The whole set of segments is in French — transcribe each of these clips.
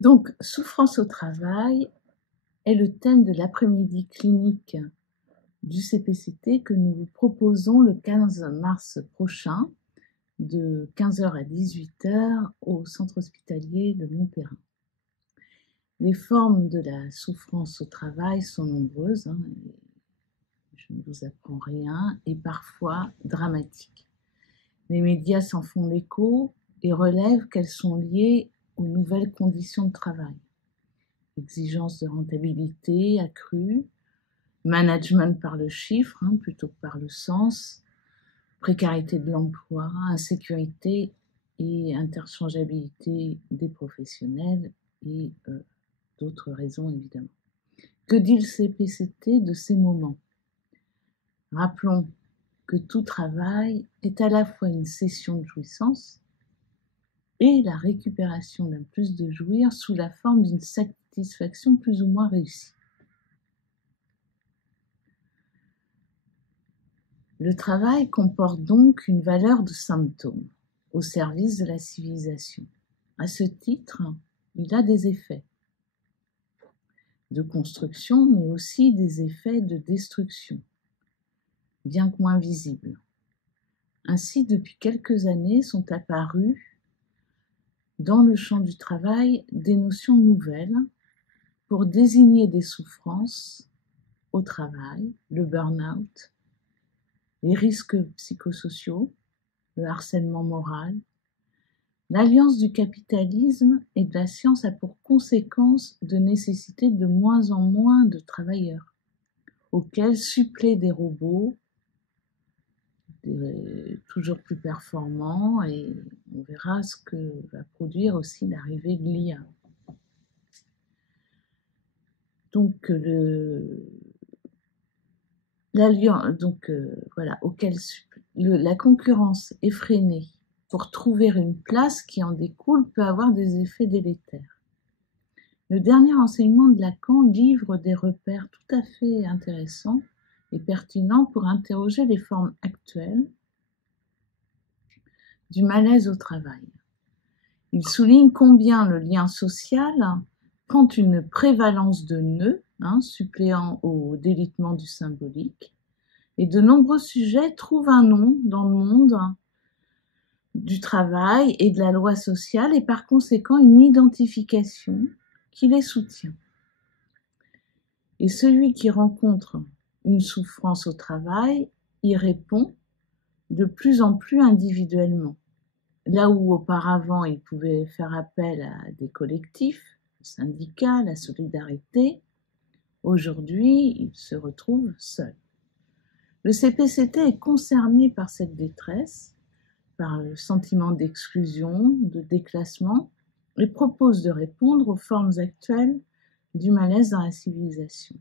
Donc, souffrance au travail est le thème de l'après-midi clinique du CPCT que nous vous proposons le 15 mars prochain de 15h à 18h au centre hospitalier de Montpellier. Les formes de la souffrance au travail sont nombreuses, je ne vous apprends rien, et parfois dramatiques. Les médias s'en font l'écho et relèvent qu'elles sont liées aux nouvelles conditions de travail. Exigence de rentabilité accrue, management par le chiffre plutôt que par le sens, précarité de l'emploi, insécurité et interchangeabilité des professionnels et d'autres raisons évidemment. Que dit le CPCT de ces moments? Rappelons que tout travail est à la fois une cession de jouissance et la récupération d'un plus de jouir sous la forme d'une satisfaction plus ou moins réussie. Le travail comporte donc une valeur de symptôme au service de la civilisation. À ce titre, il a des effets de construction, mais aussi des effets de destruction, bien que moins visibles. Ainsi, depuis quelques années sont apparues dans le champ du travail des notions nouvelles pour désigner des souffrances au travail, le burn-out, les risques psychosociaux, le harcèlement moral. L'alliance du capitalisme et de la science a pour conséquence de nécessiter de moins en moins de travailleurs, auxquels suppléent des robots toujours plus performants, et on verra ce que va produire aussi l'arrivée de l'IA. Donc, la concurrence effrénée pour trouver une place qui en découle peut avoir des effets délétères. Le dernier enseignement de Lacan livre des repères tout à fait intéressants et pertinents pour interroger les formes actuelles du malaise au travail. Il souligne combien le lien social prend une prévalence de nœuds, suppléant au délitement du symbolique, et de nombreux sujets trouvent un nom dans le monde du travail et de la loi sociale, et par conséquent une identification qui les soutient. Et celui qui rencontre une souffrance au travail y répond de plus en plus individuellement. Là où auparavant il pouvait faire appel à des collectifs, syndicats, la solidarité, aujourd'hui il se retrouve seul. Le CPCT est concerné par cette détresse, par le sentiment d'exclusion, de déclassement, et propose de répondre aux formes actuelles du malaise dans la civilisation.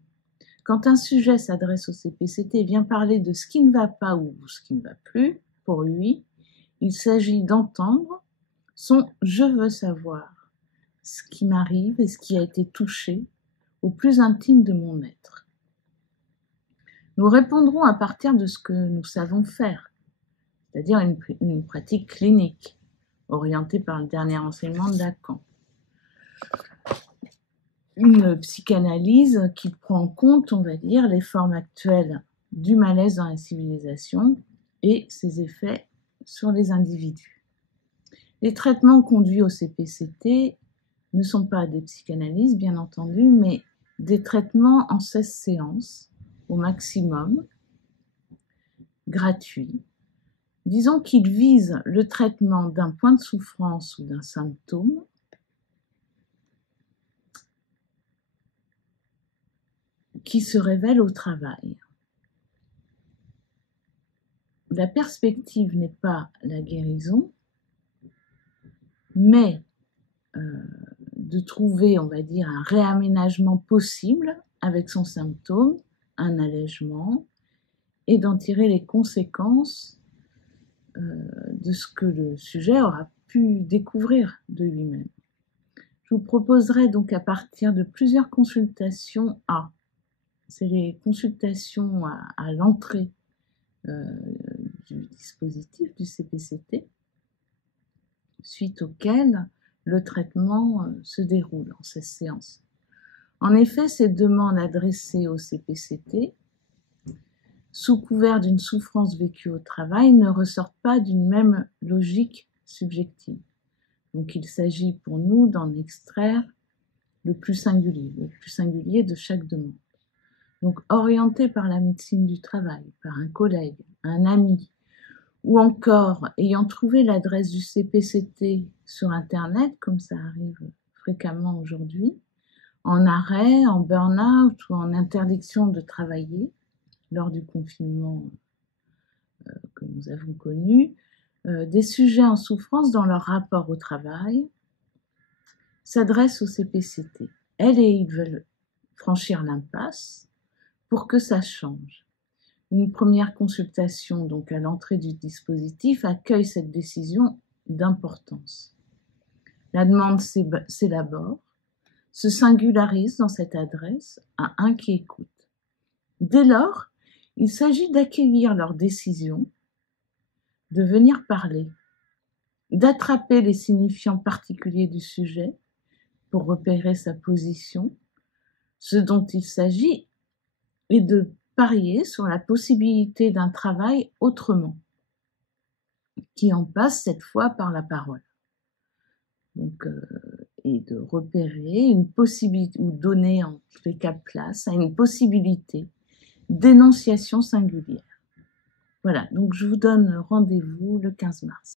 Quand un sujet s'adresse au CPCT et vient parler de ce qui ne va pas ou ce qui ne va plus, pour lui, il s'agit d'entendre son « je veux savoir », ce qui m'arrive et ce qui a été touché au plus intime de mon être. Nous répondrons à partir de ce que nous savons faire, c'est-à-dire une pratique clinique, orientée par le dernier enseignement de Lacan. Une psychanalyse qui prend en compte, on va dire, les formes actuelles du malaise dans la civilisation et ses effets sur les individus. Les traitements conduits au CPCT ne sont pas des psychanalyses, bien entendu, mais des traitements en 16 séances, au maximum, gratuits. Disons qu'ils visent le traitement d'un point de souffrance ou d'un symptôme qui se révèle au travail. La perspective n'est pas la guérison, mais de trouver, on va dire, un réaménagement possible avec son symptôme, un allègement, et d'en tirer les conséquences de ce que le sujet aura pu découvrir de lui-même. Je vous proposerai donc à partir de plusieurs consultations c'est les consultations à l'entrée du dispositif du CPCT, suite auquel le traitement se déroule en 16 séances. En effet, ces demandes adressées au CPCT, sous couvert d'une souffrance vécue au travail, ne ressortent pas d'une même logique subjective. Donc il s'agit pour nous d'en extraire le plus singulier de chaque demande. Donc orienté par la médecine du travail, par un collègue, un ami, ou encore ayant trouvé l'adresse du CPCT sur Internet, comme ça arrive fréquemment aujourd'hui, en arrêt, en burn-out ou en interdiction de travailler lors du confinement que nous avons connu, des sujets en souffrance dans leur rapport au travail s'adressent au CPCT. Elles et ils veulent franchir l'impasse pour que ça change. Une première consultation, donc à l'entrée du dispositif, accueille cette décision d'importance. La demande s'élabore, se singularise dans cette adresse à un qui écoute. Dès lors, il s'agit d'accueillir leur décision, de venir parler, d'attraper les signifiants particuliers du sujet pour repérer sa position. Ce dont il s'agit est de parier sur la possibilité d'un travail autrement, qui en passe cette fois par la parole. Donc, et de repérer une possibilité, ou donner en tous les cas place à une possibilité d'énonciation singulière. Voilà, donc je vous donne rendez-vous le 15 mars.